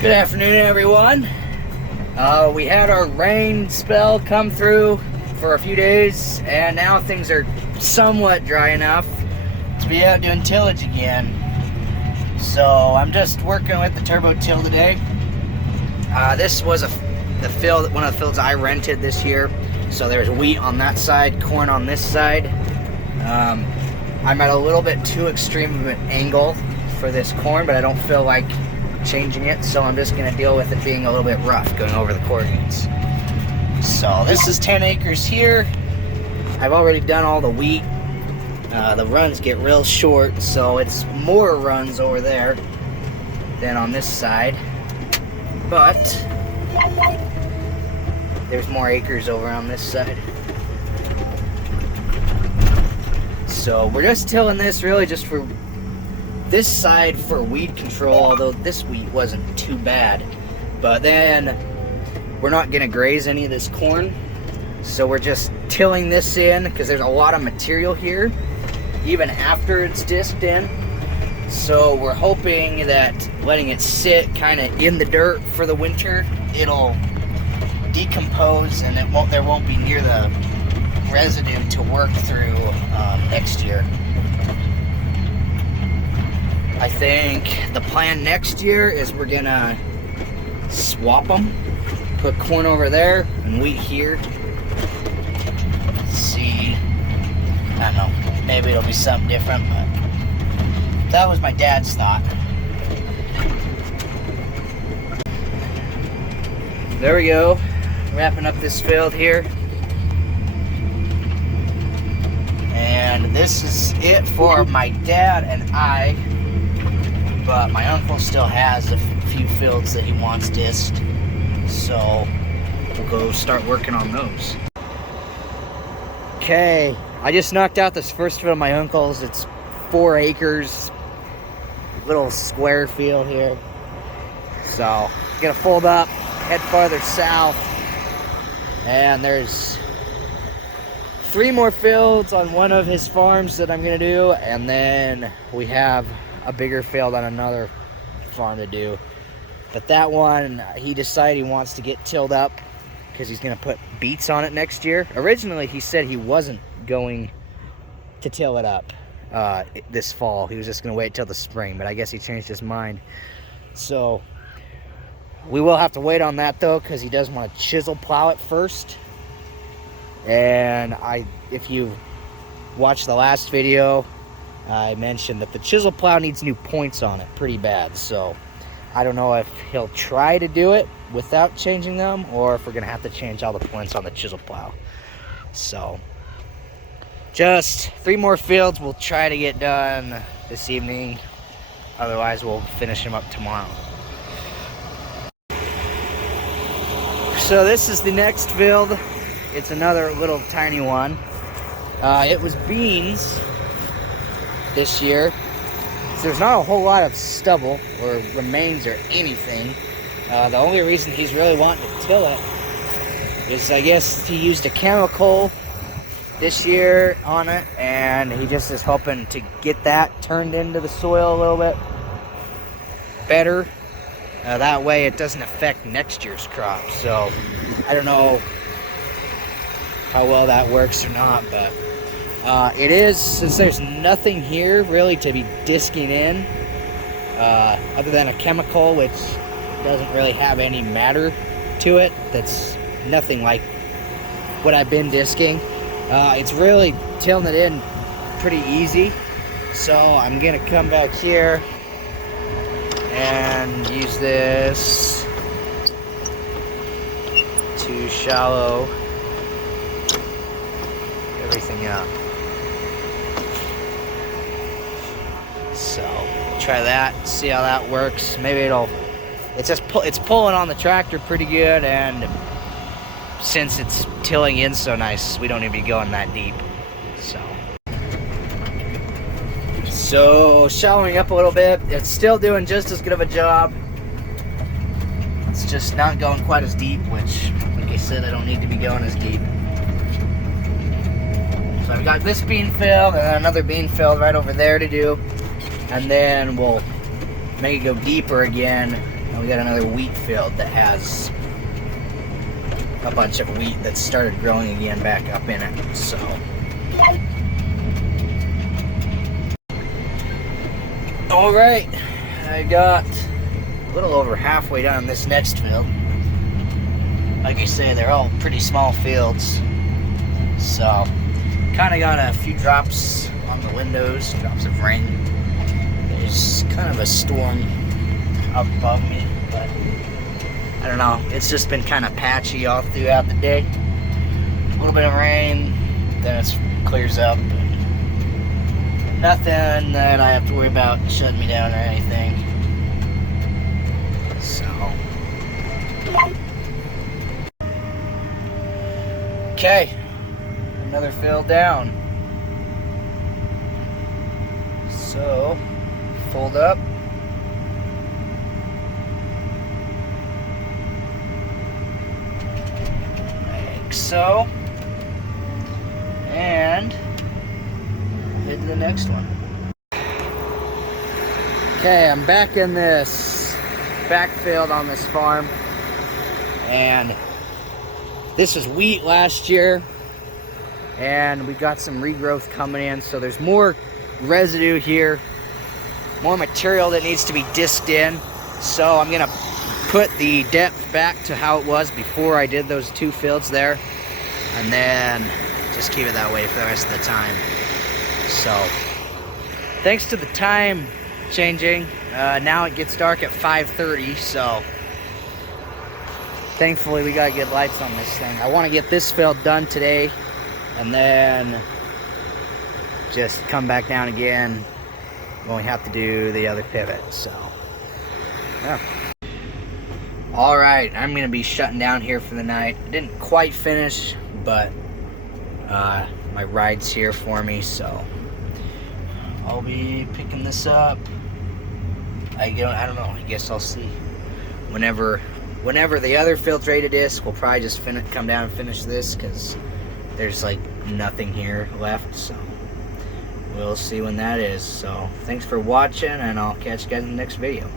Good afternoon, everyone. We had our rain spell come through for a few days, and now things are somewhat dry enough to be out doing tillage again. So I'm just working with the turbo till today. This was one of the fields I rented this year. So there's wheat on that side, corn on this side. I'm at a little bit too extreme of an angle for this corn, but I don't feel like changing it, so I'm just going to deal with it being a little bit rough going over the corrugates. So this is 10 acres here. I've already done all the wheat. The runs get real short, so it's more runs over there than on this side, but there's more acres over on this side. So we're just tilling this really just for this side for weed control, although this wheat wasn't too bad. But then we're not gonna graze any of this corn, so we're just tilling this in because there's a lot of material here even after it's disked in. So we're hoping that letting it sit kind of in the dirt for the winter, it'll decompose and there won't be near the residue to work through next year. I think the plan next year is we're gonna swap them, put corn over there and wheat here. Let's see, I don't know, maybe it'll be something different, but that was my dad's thought. There we go, wrapping up this field here. And this is it for my dad and I. But my uncle still has a few fields that he wants disked, so we'll go start working on those. Okay, I just knocked out this first field of my uncle's. It's 4 acres, little square field here. So gonna fold up, head farther south, and there's 3 more fields on one of his farms that I'm gonna do, and then we have a bigger field on another farm to do. But that one, he decided he wants to get tilled up because he's going to put beets on it next year. Originally, he said he wasn't going to till it up this fall. He was just going to wait till the spring, but I guess he changed his mind. So we will have to wait on that though, because he does want to chisel plow it first. And if you watched the last video, I mentioned that the chisel plow needs new points on it pretty bad, so I don't know if he'll try to do it without changing them or if we're gonna have to change all the points on the chisel plow. So just 3 more fields we'll try to get done this evening, otherwise we'll finish them up tomorrow. So this is the next field. It's another little tiny one. It was beans this year, so there's not a whole lot of stubble or remains or anything. The only reason he's really wanting to till it is I guess he used a chemical this year on it, and he just is hoping to get that turned into the soil a little bit better. That way it doesn't affect next year's crop. So I don't know how well that works or not, but it is, since there's nothing here really to be disking in other than a chemical which doesn't really have any matter to it, that's nothing like what I've been disking. It's really tilling it in pretty easy, so I'm gonna come back here and use this to shallow everything up. So try that, see how that works. Maybe it's pulling on the tractor pretty good, and since it's tilling in so nice, we don't need to be going that deep. So shallowing up a little bit. It's still doing just as good of a job. It's just not going quite as deep, which, like I said, I don't need to be going as deep. So I've got this bean field and another bean field right over there to do. And then we'll make it go deeper again And we got another wheat field that has a bunch of wheat that started growing again back up in it. So all right, I got a little over halfway down this next field. Like I say, they're all pretty small fields, so kind of got a few drops on the windows, drops of rain. There's kind of a storm up above me, but I don't know, it's just been kind of patchy all throughout the day. A little bit of rain, then it clears up. Nothing that I have to worry about shutting me down or anything. So okay, another fill down. So fold up. Like so. And head to the next one. Okay, I'm back in this backfield on this farm, and this was wheat last year, and we got some regrowth coming in, so there's more residue here, more material that needs to be disked in. So I'm gonna put the depth back to how it was before I did those two fields there, and then just keep it that way for the rest of the time. So thanks to the time changing, now it gets dark at 5:30, so thankfully we got good lights on this thing. I want to get this field done today and then just come back down again when we have to do the other pivot. So yeah. All right, I'm gonna be shutting down here for the night. I didn't quite finish, but my ride's here for me, so I'll be picking this up. I don't know, I guess I'll see. Whenever the other filtrated disc, we'll probably just come down and finish this, because there's like nothing here left, so we'll see when that is. So thanks for watching, and I'll catch you guys in the next video.